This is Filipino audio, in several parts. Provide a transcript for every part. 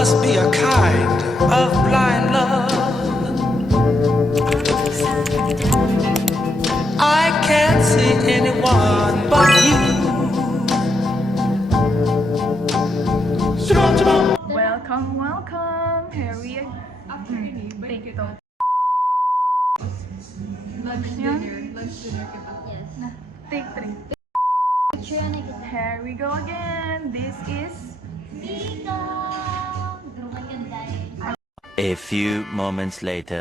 must be a kind of blind love. I can't see anyone but you. Welcome, welcome. Here we are. Thank you, Tom. Lunch dinner kita. Yes. Take 3. Here we go again. This is A few moments later.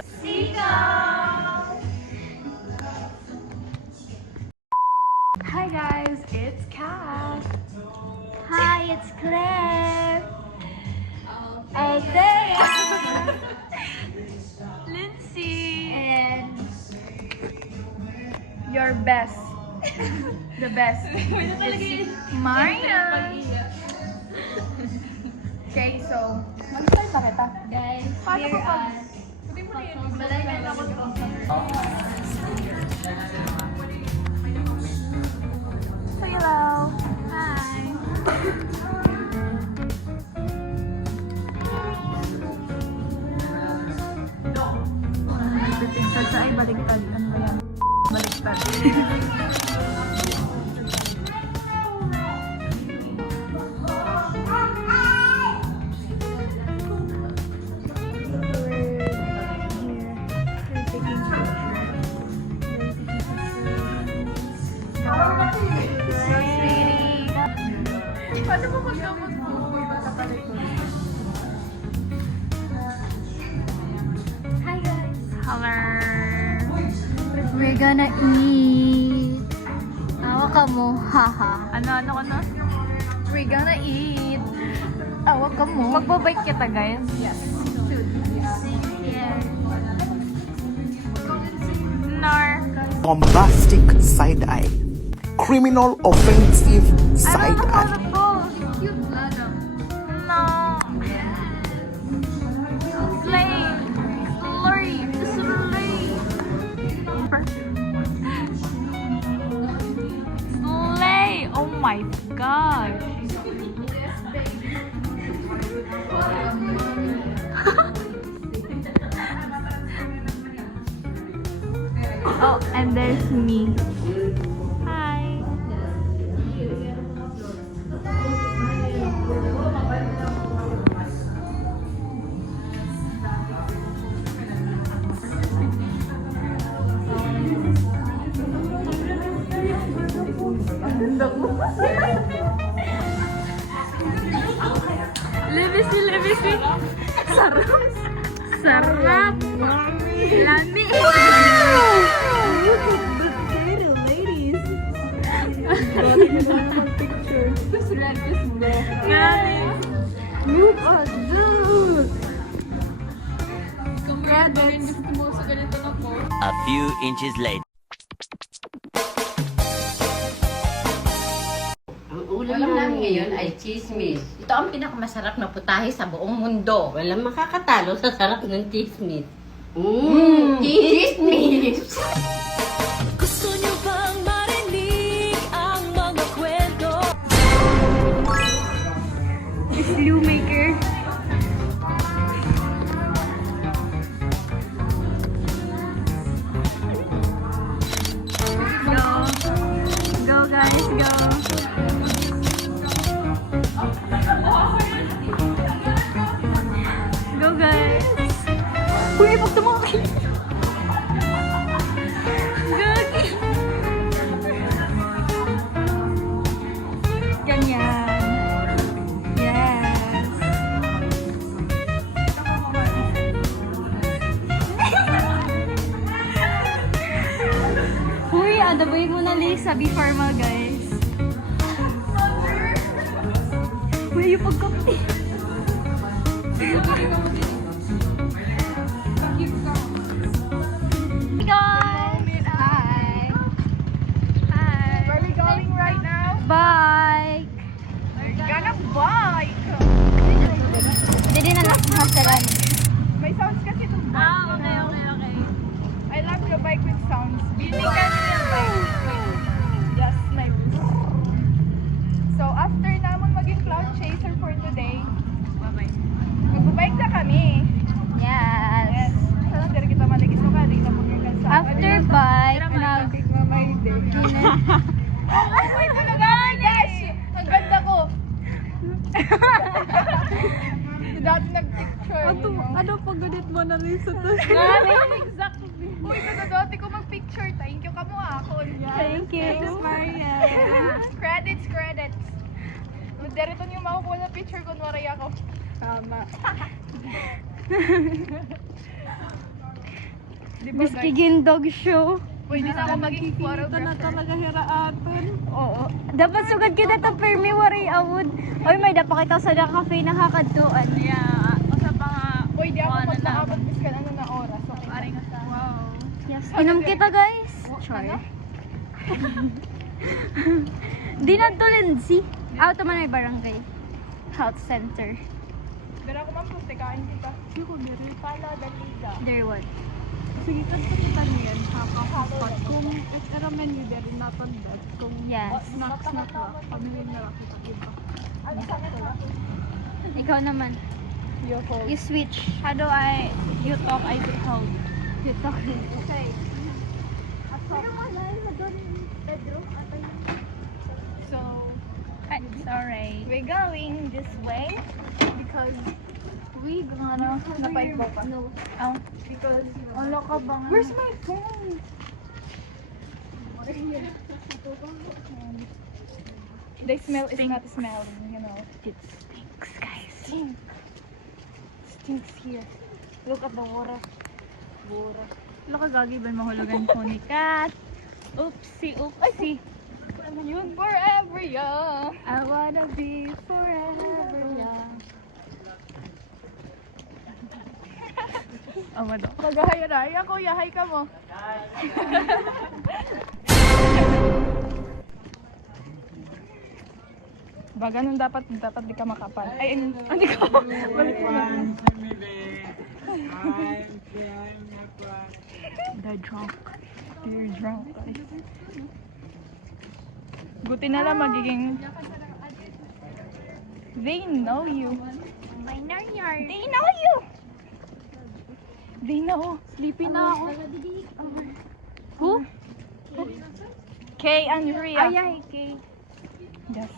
Hi guys, it's Kat. Hi, it's Claire. Isaiah. Lindsay. And Your best. The best. Maya. Okay, so mag-start na kita. guys, Paano here ko pag- at Say hello. Hi. Baliktad sa ay baliktad. Ano ba yan? Baliktad. Paano mo maggamot mo? Basta pala ito. Hi guys. Hello. We're gonna eat. Awa ka mo, haha. Ano ko na? We're gonna eat. Awa ka mo. Magbabike kita, guys. Yeah. Nar. Bombastic side eye, criminal offensive side eye. Cute lalo. No. Slay. Slurry. Slay. Slay. Oh my gosh. Oh, and there's me. Hi. Lebisi. Sarap. Sarap. Lami. Look at the potato, ladies. Picture. This red, this red. Guys. Look at this. A few inches later. Ang ulam namin ngayon ay chismis. Ito ang pinakamasarap na putahe sa buong mundo. Walang makakatalo sa sarap ng chismis. Chismis! Gusto niyo bang marinig ang mga kwento? Slew maker. Go. Go guys, go. Go guys. Uy, pag tumaki. Gagi. Ganyan. Yes. Uy, adabayin mo na Lisa before mo guys. Uy, yung pagkapi. Guys! Hi! Hi! Where are we going right now? Bike! We're gonna bike! Hindi na nakasalan. May sounds kasi itong bike. Okay. I love the bike with sounds. Unique kasi yung bike. Yes, like. So, after naman maging cloud chaser for today, bye-bye. Dati nag-picture. Ano pagganit mo na rin sa to? Exactly. Uy, dati ko mag-picture. Thank you ka mo ako. Thank you. Thanks, Maria. Credits. Derito niyo makukuha na picture kunwari ako. Tama. Di ba Miss guys? Kigindog show. Pwede na ako maging Ito na photographer. talaga hiraaton. Oo. Dapat sugad kita to permi waray awod. Oy, may dapat kita sa cafe na kakadtuan. Yeah. Usa pa nga. Uy, di ako Ano na? magpaabot biskan ano na oras. Okay. Aring ka. Wow. Yes. Inom kita, guys. Ano? Di na to Lindsay. Out man may barangay. Health center. Dara ko man puste kain kita. Siko diri. Pala daliga. There what? Sige, tanto kita niyan. Kakapot. Kung ramen ni diri naton that. Kung Yes. snacks na to. Pamili na lang kita iba. Ano sa to? Ikaw naman. Your phone. You switch. How do I... You talk, I do hold. You talk. Okay. So, Sorry. we're going this way because we gonna napay ko pa. No. Oh, because wala ka bang where's my phone? The smell is not smelling, you know. It stinks, guys. Stinks here. Look at the water. Wala ka gagi ba mahulugan ko ni Kat? Oopsie, oopsie. Ano yun? Forever young. I wanna be forever young. Oh, mado. Nagahay ako, yahay ka mo. Ba, ganun dapat di ka makapal. Ay, hindi ko. Balik mo na. The drunk. You're drunk. Buti na lang magiging... They know you. My yard. They know you! They know. Sleepy na ako. Who? Kay and Rhea. Ay, ay, Kay. Yes.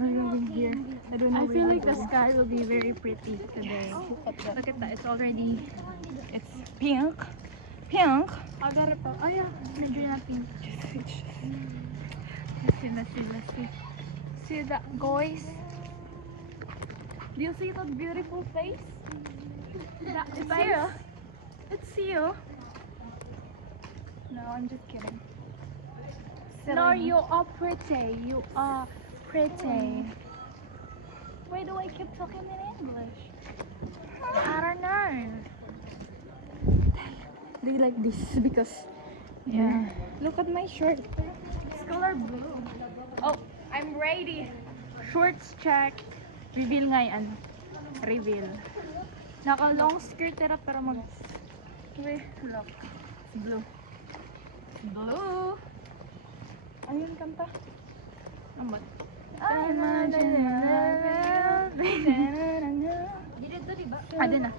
We're going here. I don't know. I feel like the sky will be very pretty today. Look at that. It's already... It's pink. Pink. Agare pa. Ay, medyo na pink. Let's see. See that, guys? Do you see that beautiful face? It's you. It's you. No, I'm just kidding. No, you are pretty. You are pretty. Why do I keep talking in English? I don't know. They like this because Yeah. Look at my shirt. It's color blue. Oh, I'm ready. shorts check. Reveal nga yan. Reveal. Naka long skirt tira pero mag... Wait, look. It's blue. Blue. Ayun, kanta. Ano ba? Ado na.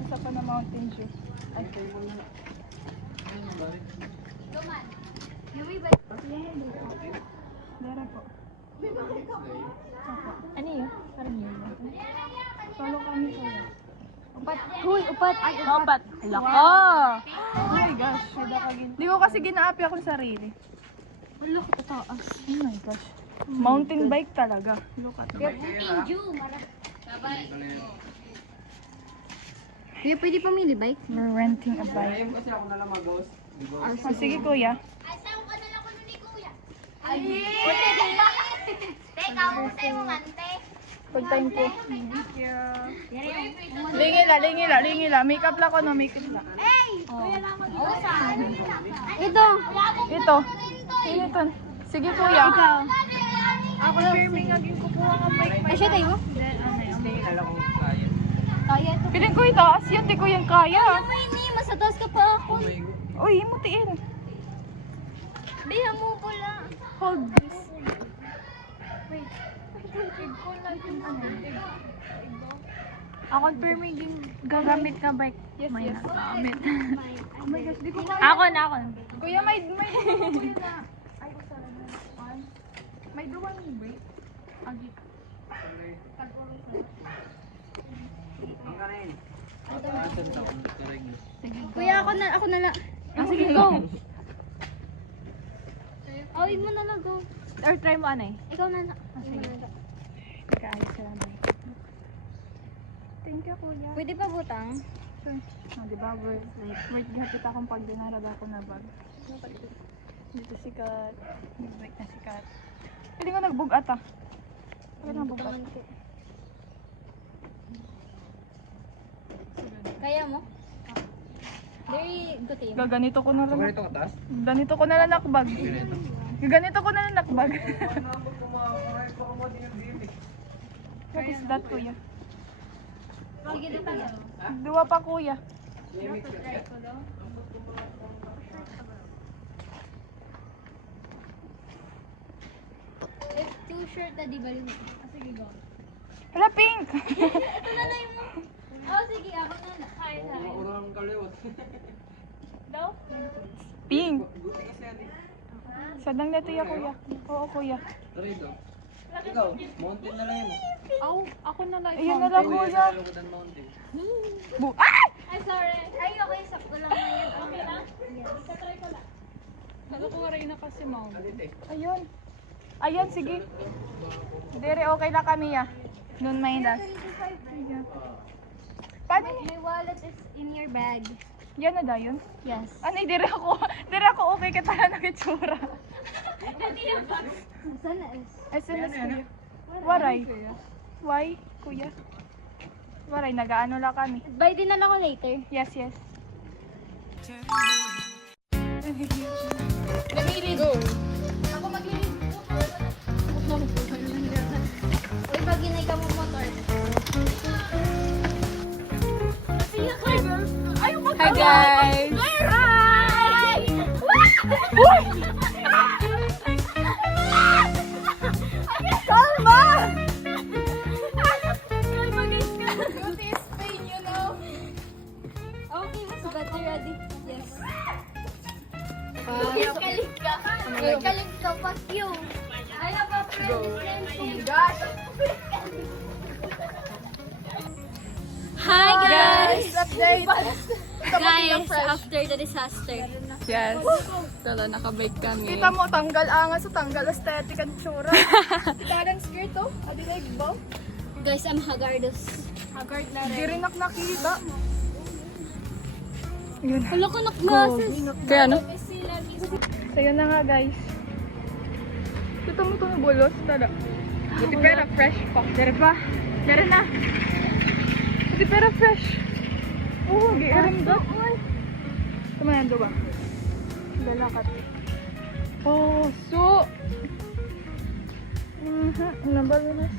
Isa pa na Mountain Dew. Ay, Dara po. Ano yun? Parang yun. Solo kami kayo. Upat. Huy, upat. Ay, Upat. Lako! Oh my gosh. Di ko kasi ginaapi akong sarili. Wala ko tataas. Oh my gosh. Mountain bike talaga. Look at that. Kuya, pwede pamili bike? We're renting a bike. Oh, sige kuya. Good time po. Lingila. Makeup lang ko, no? Makeup lang. Ito. Ito. Ito. Sige kuya. Ikaw. Ako lang. Firming aging kukuha ng bike. Ay, siya tayo? Kaya ito. Piling ko itaas yun. Di ko yung kaya. Mo ini, masataas ka pa ako. Uy, mutiin. Biha mo pula. Hold this. Ako firming yung gagamit ka bike. Yes, May yes. nagamit. Oh my gosh, di ko kaya. Ako na ako. Kuya, may kuya na. Ay, sorry. May duwang break. Agi. Kuya, ako na lang. Sige, go. Awin mo na lang, go. Or try mo, anay. Ikaw na lang. Kaayos sila, anay. Thank you, kuya. Pwede pa butang? Oh, di ba? Wait, gihapit akong pag dinarag ako na bag. Dito sikat. Wait na sikat. Hindi ko nagbugat ah. Bakit nagbugat? Kaya mo? Very good eh. Gaganito ko na lang. Ganito ko na lang nakbag. Gaganito ko na lang nakbag. What is that, kuya? Sige, di pa yan. Dua pa, kuya. If too short na di ba rin? Sige, go. Hala, pink! Ito na lang mo. Oh, sige, ako na lang. Kaya sa akin. Daw? Pink! Sadang neto ya, kuya. Oo, kuya. Aw, ako na lang. Ayun na lang, kuya. Ah! Ay, sorry. Ay, okay. Sakto lang na yun. Okay lang? Yes. Try ko lang. Ano ko nga rin na kasi, ma'am. Ayun. Ayun, sige. Dere, okay na kami ya. Noon may nas. Paano? My wallet is in your bag. Yan na dayon? Yes. Ano, dire ako okay ka tala ng itsura. Sana is. SNS, kuya. Waray. Why, kuya? Waray, nag-ano lang kami. Buy din na lang ako later. Yes, yes. Go. Ako maglilid. Uy, pag ginay ka mo motor. Hi, guys! Hi! Salma! Okay, mas battery ready. Yes. Galing ka. Galing ka, fuck you. I have a friend. Hi guys! Update! Guys, after the disaster. Yes. Tala, nakabike kami. Kita mo, tanggal angas o tanggal aesthetic ang tsura. Dalang skirt oh. Adi na igbaw. Guys, I'm haggardous. Haggard na rin. Di rin nakita. Yun. Wala ko nak-glasses. Kaya ano? So yun na nga guys. Kita mo ito na bulos. Tada. Buti pera fresh pa. Dere pa. Dere na. Buti pera fresh. Oo, giiram do. Tama yan ba? Lalakat. Oh, so. Nabalunas.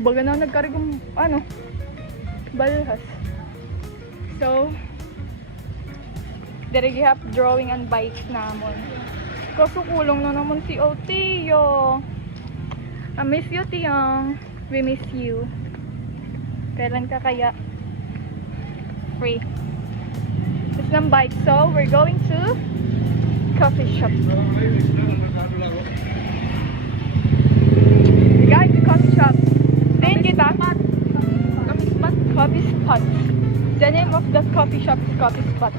Baga na nagkarigong, ano, balhas. So, dere gihap drawing and bike namon. Kaso kulong na naman si Otio. I miss you, Tiyong. We miss you. Kailan ka kaya free? It's ng bike. So, we're going to coffee shop. Guys, coffee shop. Tingin kita. Coffee spot. The name of the coffee shop is Coffee Spot.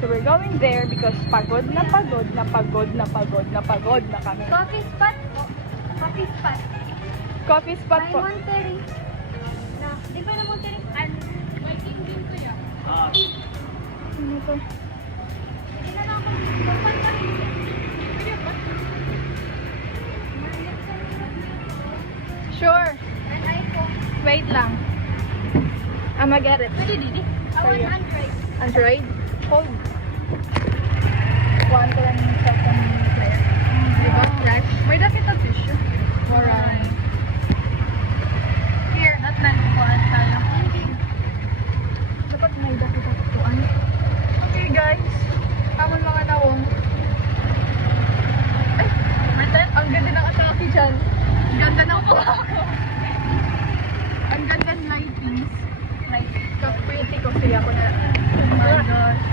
So we're going there because pagod na kami. Coffee spot. Coffee spot. Coffee spot By po. Monterey. Na, di ba na Monterey? Ano to? Hindi na lang ako. Kapag pa rin. Sure. An iPhone. Wait lang. I'ma get it. Pwede didi. I want Android. Android? Hold. Kuhaan ko lang yung cellphone player. Diba? Flash. May dakit ang tissue. Alright. Here, not na kuhaan tayo. Dapat may dakit ang kuhaan. Okay guys. Amon mga nawong. Ay, ang ganda ng atake dyan. Ang ganda ng ang ganda ng lightings. Like, pretty ko siya ko na. Oh my gosh.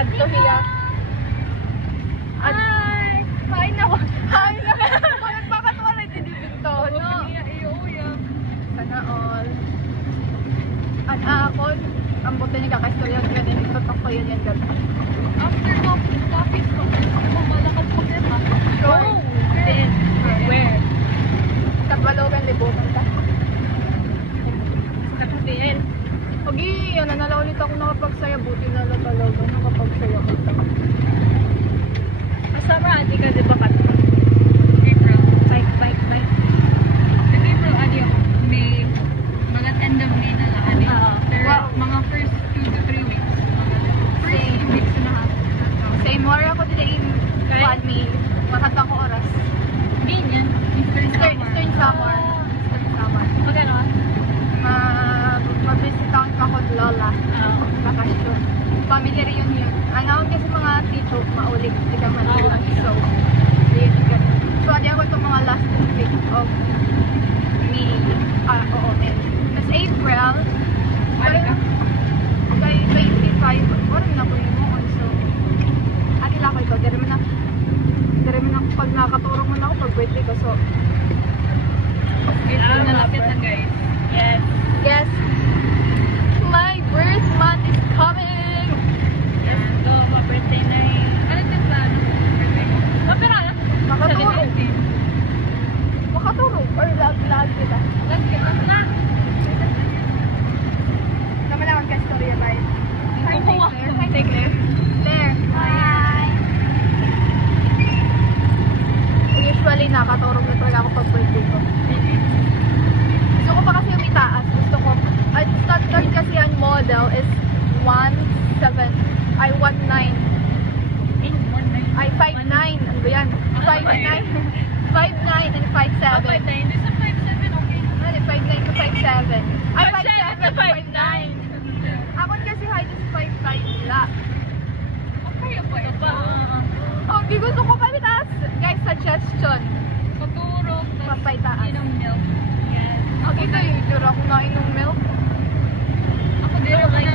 adto hiya. Hi! Kain na ko. Kain na ko. Kung nagpakatuwalay din dito, no? Sana all. Ang akon, ang buti niya kakaistorya ka din. Itutok ko yun yan ganda. After coffee, malakad po ka ba? Sure. Then, where? Sa Balogan, libutan ka. Kakatiin. Pagi, yan, nanala ulit ako nakapagsaya. Buti na lang talaga nakapagsaya ko. Asama, hindi ka di ba kat? April. Bike. If April, ano yung May, mga end of May na lang. Ano yung third, Wow. mga first 2 to 3 weeks. First 2 weeks and a half. Say more ako today in Kaya? 1 May. Makata ko oras. Ganyan. Eastern summer. Eastern summer. Eastern summer. Magkano? Mag-visit ako ako Lola. Bakasyon. Family reunion. Ano kasi mga tito, maulit. Hindi ka Manila. So, reunion. So, adi ako itong mga last week of May. Oo, May. Tapos April. Kay 25. Parang na ko yun mo. So, adi lang ako ito. Dari mo na pag nakaturong mo na ako pag birthday ko. So, April na lapit na guys. Yes. yes. My birth month is coming! Yes. So, ma-birthday na eh. Ano din plano? Birthday? Mapira na. Makaturo. Makaturo. Or lag kita. Lag kita na. Naman lang ang kastorya tayo. Kukuha. Hi, Claire. Claire. Hi. Usually, nakaturong na talaga ako pag birthday ko. Gusto ko pa kasi yung itaas. Gusto ko, at standard kasi ang model is 1.7. Ay, 1.9. Ay, 5'9". Ano ba yan? 5'9". 5'9 and 5'7". Hindi sa 5'7", okay. Ano, 5'9 to 5'7". Ay, 5'7 to 5'9". Ako kasi height is 5'5 nila. Okay, ito pa. Oh, di gusto ko pa itaas. Guys, suggestion. Paturok. Papaitaas. Inom milk. Yes. Okay, ito yung itsura ko na inom milk. Ako din like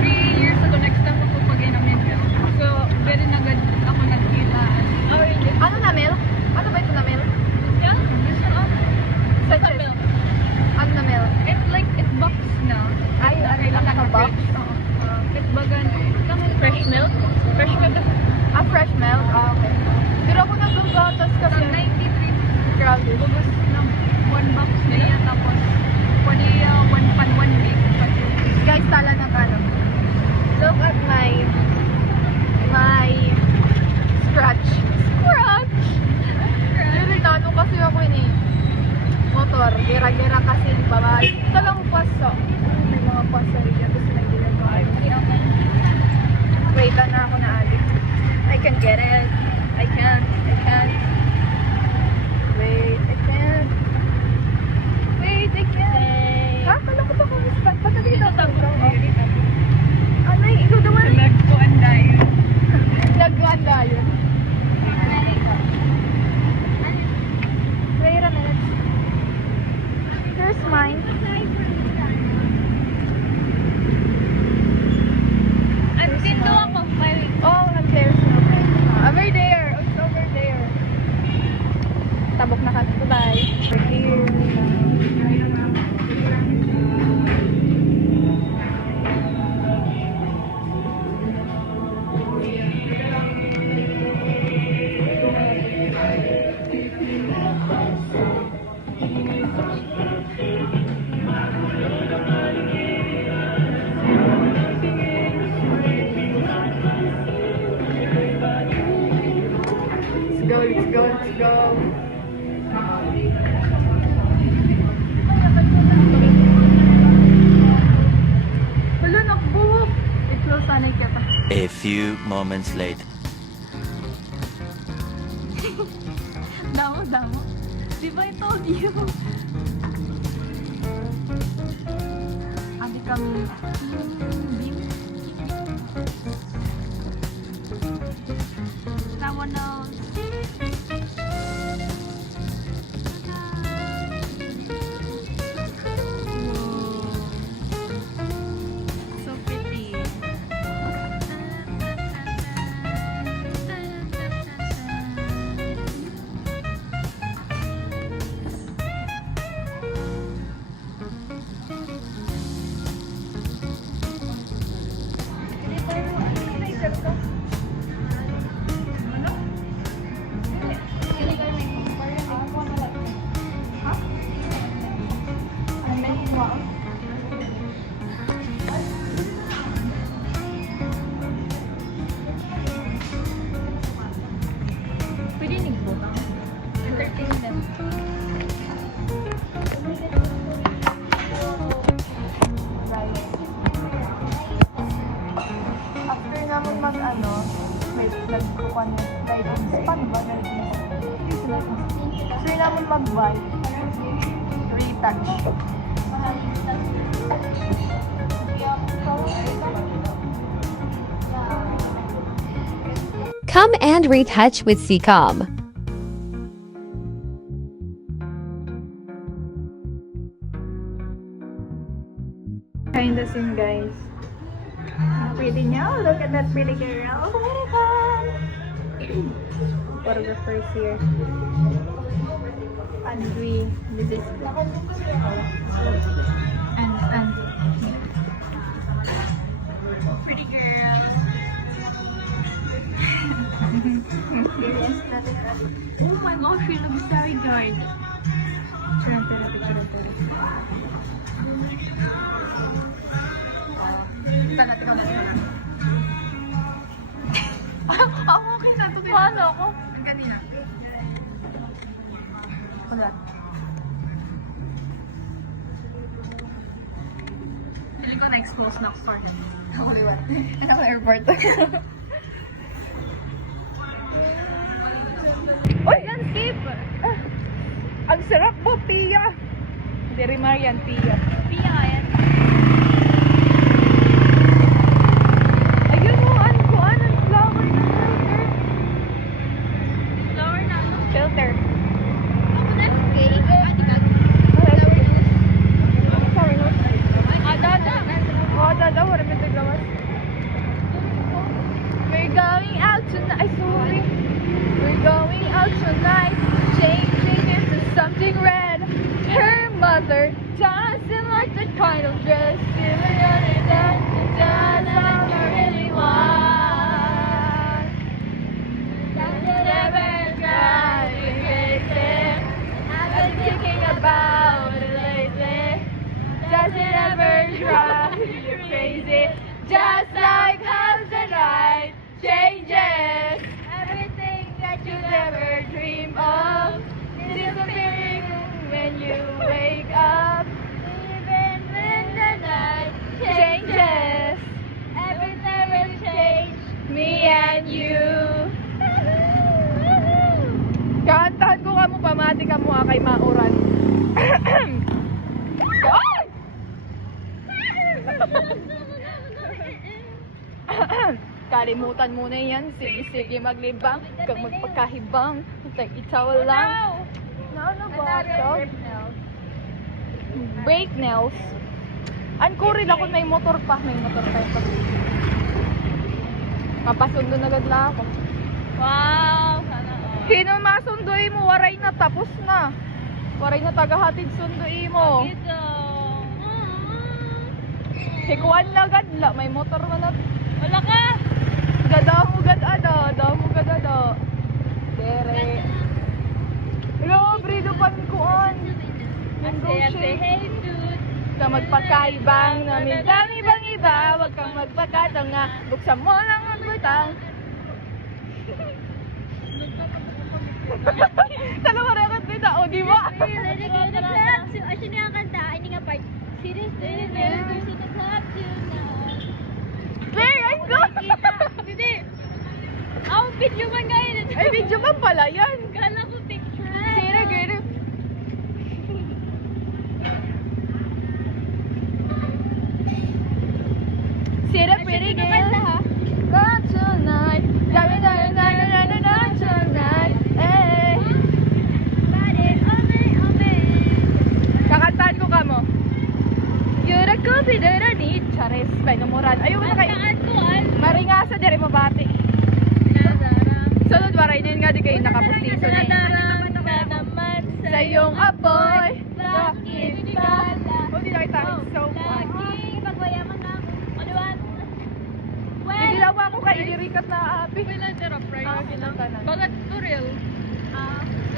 3 years ago, next time ako pag-inom ng milk. So, very na agad ako nag-ilan. Oh, really? Ano na milk? Ano ba ito na milk? Yeah, this one. Suggest. milk. Ano na milk? It's like, it box na. Ay, ano lang naka-box? Oo. It's bagan. Fresh milk? Fresh milk. Ah, fresh milk? Ah, okay. Pero ako nag-gatas kasi. 93. Grabe. Bubos ng 1 box niya. Tapos, pwede 1 week. Guys, tala na talo. Look at my scratch. Scratch! Irritado kasi ako ini. Motor. Gira-gira kasi yung babae. Ito lang paso. May mga paso rin. Tapos nag-ilan ko. Wait, na ako na adik. I can get it. I can't. Wait, I can't. Wait, I can't. Ha? Kala ko ba kung spot? Ba't dito ito? Anay, ikaw naman. Nagkuanda yun. Naganda yun. Wait a minute. Here's mine. Andito ako. Oh, there's okay. Over there. It's over there. Tabok na kami. Bye-bye. Over here. Let's go. Wala, nakbuhok. I-close sana kita. A few moments later. Damo. Di ba I told you? Adi kami. Beam. Someone knows. So pretty. to. Ano? Ha? Ano mo? Pwede nigbo ka. Entertainment. After naman mag-ano, may nag-kukuha niya, guidance. Paano ba guidance? After naman mag-buy, retouch. Come and retouch with Seacom. Behind the scene, guys. Pretty niya. Look at that pretty girl. Oh my god. Photographers here. Andri. This is and pretty girl. Oh my gosh, she looks very good. Ako kita to. Paano ako? Ganina. Wala. Hindi ko na-expose na ako sa akin. Ako liwan. Naka-airport. Uy! Landscape! Ang sarap po, Pia! Hindi rin Marian, Pia. Pia, yan. Ayun mo, ang flower na filter. Flower na? Filter. Ako na, gay. Flower nose. Dada. Dada, wala may tagawas. We're going out tonight. Sorry. We're going out tonight. Changing into something red. Her mother doesn't like the kind of dress. Feeling running down the dance I really want. Does it ever drive you crazy? I've been thinking about it lately. Does it ever drive you crazy? Just like how the night changes. Everything that you never dream of disappearing when you wake up. Even when the night changes, everything will change. Me and you. Kantahan ko ka mo, pamati ka mo kay Mauran. Ay! Kalimutan mo na yan. Sige maglibang. Kang magpakahibang. Itaw lang. Ano ba? Brake nails. Ankuril ako may motor pa. May motor pa ito. Mapasundo na gagla ako. Wow! Sana all. Sino masundoy mo? Waray na. Tapos na. Waray na tagahatid sundoy mo. Dito. Hikuan na gadla. May motor man na. Wala ka! Gada mo gada. Dere. Hello, brido pankuan. Ate, hey dude. Ka magpakaibang namin dami bang iba. Huwag kang magpakatanga. Buksan mo lang ang butang. Dalawa rin ang bida. O, di ba? Ready to the club to... Ay, sino yung kanta? Ay, hindi nga part. Seriously, ready to the club tonight. Claire, I'm good! Hindi. Ako, video man ngayon. Ay, video man pala yan. Kala ko picture. Sino, girl? Sino, pretty girl? Not tonight. Not tonight. Eh. Kakantahan ko ka mo. You're a copy that I need. Charis, pinamuran. Ayaw mo na kayo. Maringasa, dere mabati. Sunod, warainin nga di kayo nakapustiso na yun. Sa iyong apoy, bakit ba? O, di nakita. So fun. Dilawa ko kay ilirikat na abi. Pero priority lang. Bagat turil.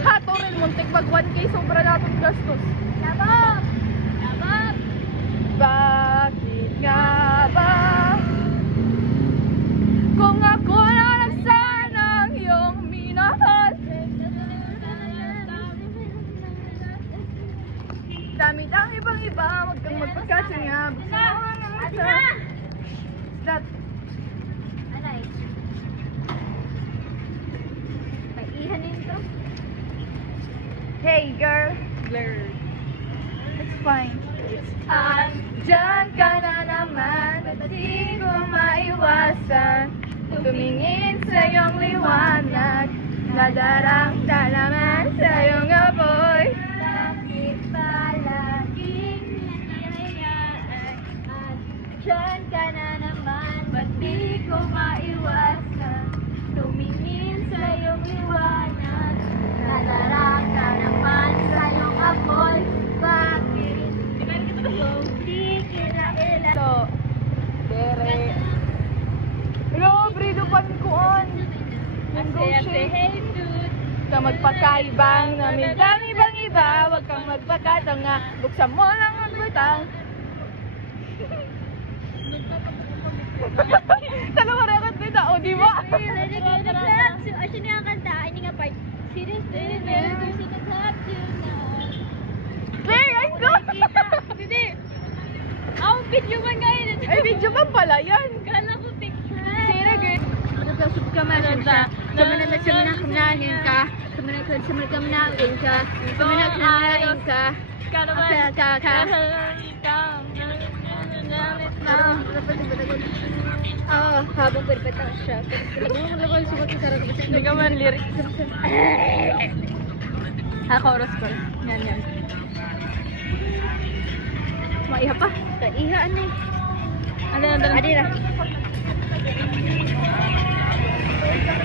Ha, Torel, muntik mag 1K, sobra natin gastos. Labab! Labab! Bakit nga ba? Kung ako na lang sanang iyong minahal. Dami ang ibang iba, wag kang magpagkasingab. That Alay. Pag-ihanin to. hey girl, Blurred. it's fine. Diyan ka na naman, at di ko maiwasan tumingin sa iyong liwanag, nadarang na naman sa iyong apoy. Bakit ba laging hinahayaan? At dyan ka na naman, ba't di ko maiwasan tumingin sa iyong liwanag? Nadarang ka naman sa iyong apoy. Bakit di kinailan? So, bere. Hello, brido pankuan. Hey dude, Ka magpakaibang namin lang ibang iba, wag kang magpakatanga, buksan mo lang ang butang. Dalawa record din na, o di ba? ready to the club. So, asya niya ang kanta, ini nga part. Serious, ready to the club tonight. Claire, ay go! Hindi. Ang video man ngayon. Ay, video ba pala yan? Kala ko picture. Sino, girl? Nagkasub ka man siya. Sumunod kamanahin ka. Sumunod kamanahin ka. Sumunod kamanahin ka. Oh, habang berbetang siya. Hindi ka man lyrics. Ha, chorus. Yan. Maiha pa. Kaihaan eh. Ano? Adi na.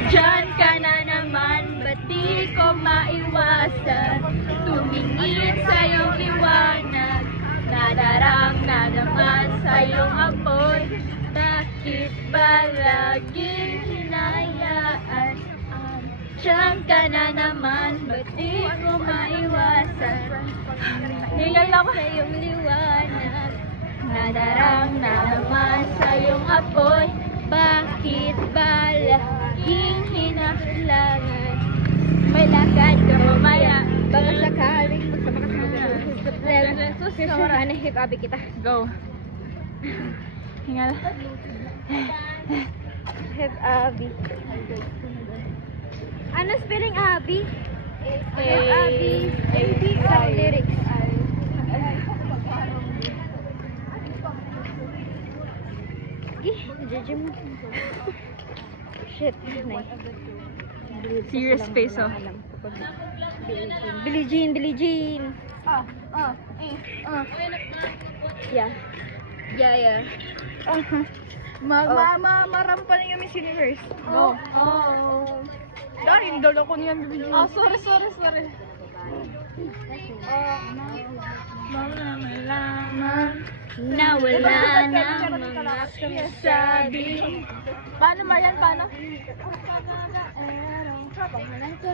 Diyan ka na naman, ba't di ko maiwasan tumingin sa iyong liwanag, nadarang na naman sa iyong apoy. Bakit ba laging hinayaan? Diyan ka na naman, ba't di ko maiwasan tumingin sa iyong liwanag, nadarang na naman sa iyong apoy. Bakit ba laging hinahlangan? May lakad ka mamaya, baka sakaling magsama ka sa mga hip-hop kita. Go. Hingal. Hip-hop. Ano spelling Abi? Hip-hop. Sa lyrics. Judge mo. Shit. Serious face, oh. Billie Jean. Yeah. Marampa na yung Miss Universe. Oh. Dahil dolo ko niyan, bibigyan. Oh, sorry. Nawala na mga sabi. Paano ba yan? Paano?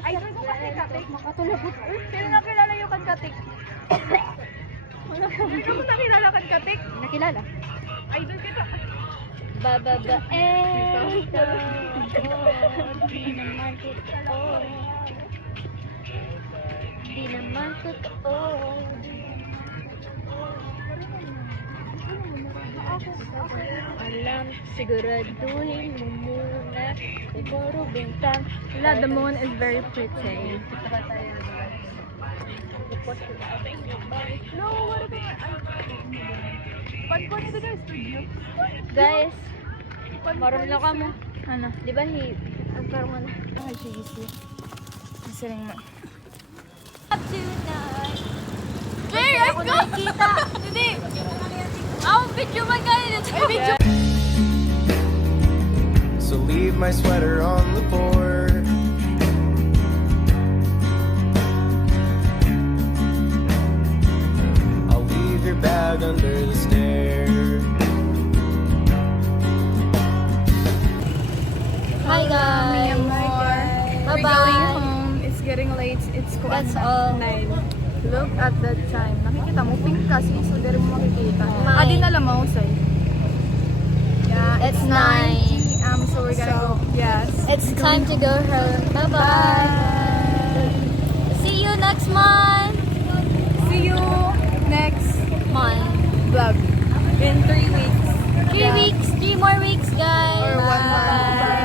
Ay, ito ko katik. Makatulog. Sino nakilala yung kankatik? Sino mo nakilala kankatik? Nakilala? Idol kita. Bababa. Di naman totoo. Di naman totoo. Alam, siguraduhin mo muna. Siguro bintang. The moon is very pretty. No, what about... Pagko nito guys, studio. Guys, marunong ka mo. Ano? Di ba ang parang ano? Ay, cheesy. Kasi rin mo. Tonight. Claire, let's go! Kita. Hindi! Ang video man ngayon. Ay, video! So leave my sweater on the porch. I'll leave your bag under the stairs. guys. We're going Bye-bye. home. It's getting late. It's That's all. 9. Look at that time. Nakikita mo, pink kasi. So, dari mo makikita. Nine. Adi na lang mo, say. Yeah, It's 9. p.m. So, we're gonna go. Yes. It's time to go home. Bye-bye. See you next month. See you next Month. vlog in 3 weeks. 3 weeks. 3 more weeks, guys. Or 1 month. Bye.